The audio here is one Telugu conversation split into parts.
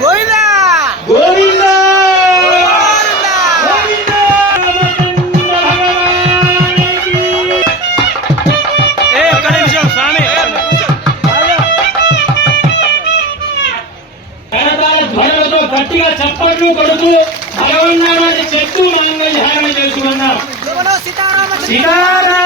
గోవిందా గోవిందా! ఏ ఒక్క నిమిషం స్వామి కరతాల ధ్వనులతో గట్టిగా చప్పట్లు కొడుతూ భగవన్నామని చెప్తూ మనం ధ్యానం ¡Vámonos,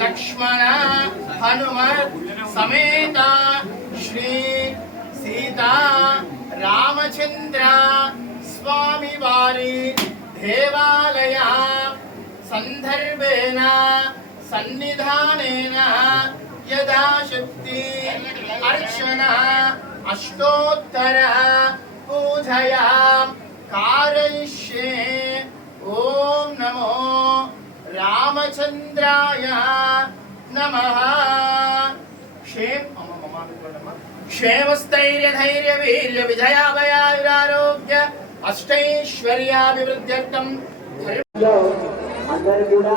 లక్ష్మణ హనుమత్ సమేత శ్రీ సీతా రామచంద్ర స్వామి వారి దేవాలయ సందర్భేణ సన్నిధానేన యథాశక్తి అర్చన అష్టోత్తర పూజయా కారయ రామచంద్రాయ నమ. క్షేమ క్షేమస్థైర్య ధైర్య వీర్య విజయాభయాయురారోగ్య అష్టైశ్వర్యాభివృద్ధ్యర్థం. కూడా